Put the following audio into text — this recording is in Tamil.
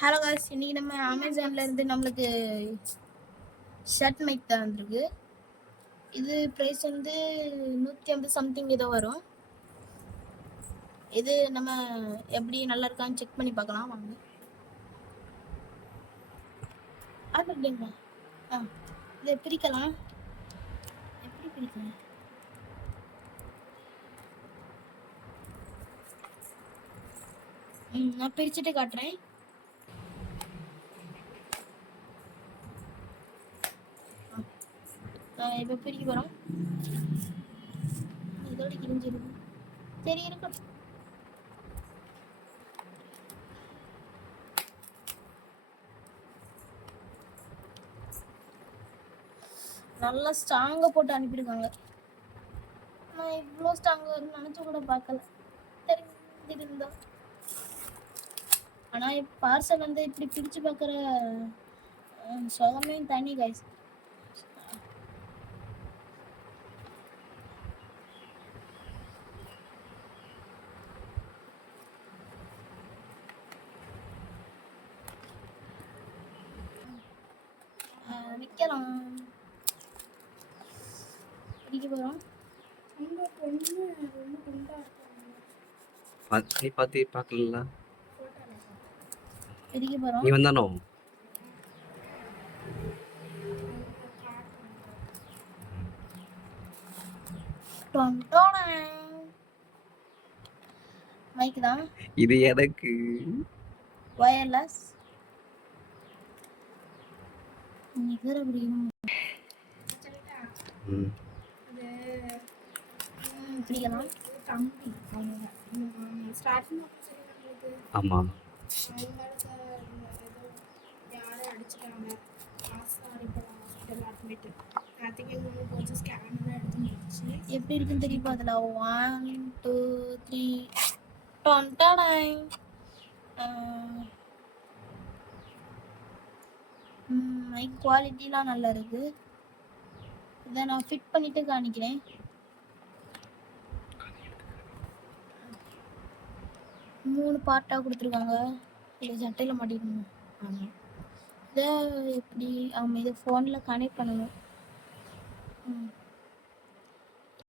ஹலோ காஸ் இன்னைக்கு நம்ம அமேசான்ல இருந்து நம்மளுக்கு ஷர்ட் மைக் தான் வந்திருக்கு இது ப்ரைஸ் வந்து நூற்றி ஐம்பது சம்திங் ஏதோ வரும். இது நம்ம எப்படி நல்லா இருக்கான்னு செக் பண்ணி பார்க்கலாம் வாங்க. ஆர்டர் பண்ணிங்களா ஆ இதை பிரிக்கலாம். எப்படி பிரிக்கலாம்? ம் நான் பிரிச்சுட்டு காட்டுறேன். இப்போ பிரிக்க போகிறோம் இதோட கிழிஞ்சிருக்கு சரி இருக்கட்டும். நல்லா ஸ்ட்ராங்காக போட்டு அனுப்பியிருக்காங்க நான் இவ்வளோ ஸ்ட்ராங்காக நினச்சி கூட பார்க்கல. தெரிஞ்சிருந்தோம் ஆனால் பார்சல் வந்து இப்படி பிரித்து பார்க்குற சுகமே தனி கைஸ் விற்கலாம் பிடிக்க போகிறோம் நீ பார்த்து பார்க்கல பிரிக்க போகிறோம் நீ வந்தானோ? மைக் தான். இது எனக்கு. ஒயர்லெஸ் மூணு கொஞ்சம் ஸ்கேன் எடுத்து முடிச்சு. எப்படி இருக்குன்னு தெரியுமா அதில்? ஒன் டூ த்ரீ டொன்டாடாய் மைக் குவாலிட்டிலாம் நல்லா இருக்கு. இதை நான் ஃபிட் பண்ணிட்டு காணிக்கிறேன் மூணு பார்ட்டாக கொடுத்துருக்காங்க. இதை சட்டையில் மாட்டிக்கணும். ஆமாம் இதை எப்படி ஆமாம் இதை ஃபோனில் கனெக்ட் பண்ணணும். ம்.